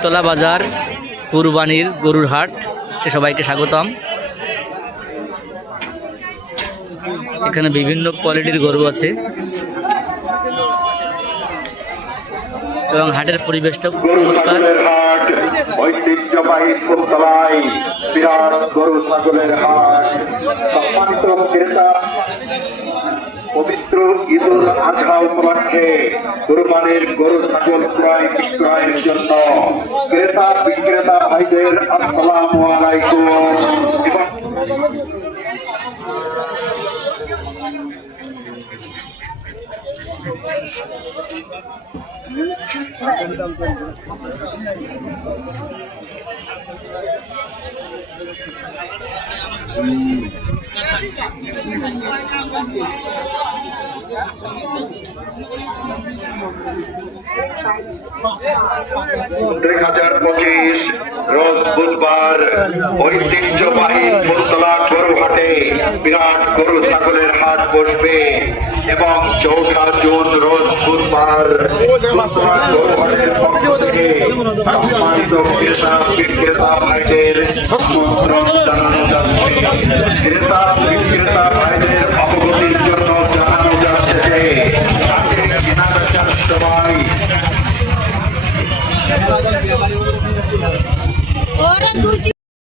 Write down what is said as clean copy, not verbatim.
তলা বাজার কুরবানির গরুর হাট, সবাইকে স্বাগতম। এখানে বিভিন্ন কোয়ালিটির গরু আছে এবং হাটের পরিবেশটা খুব চমৎকার। ঐতিহ্যবাহী ফুলতলায় বিরাট গরু ছাগলের হাট। সম্মানিত ক্রেতা, পবিত্র ঈদুল আজহা উপলক্ষে কুরবানির গরু ছাগল ক্রয় বিক্রয়ের জন্য ক্রেতা বিক্রেতা ভাইদের আসসালামু আলাইকুম। রোজ বুধবার ঐতিহ্যবাহী ফুলতলা গরু হাটে বিরাট গরু ছাগলের হাট বসবে এবং 4 জুন রোজ বুধবার ফুলতলা গরু হাটের পক্ষ থেকে সম্মানিত ক্রেতা বিক্রেতা ভাইদের আমন্ত্রণ জানানো যাচ্ছে। ক্রেতা বিক্রেতা ভাই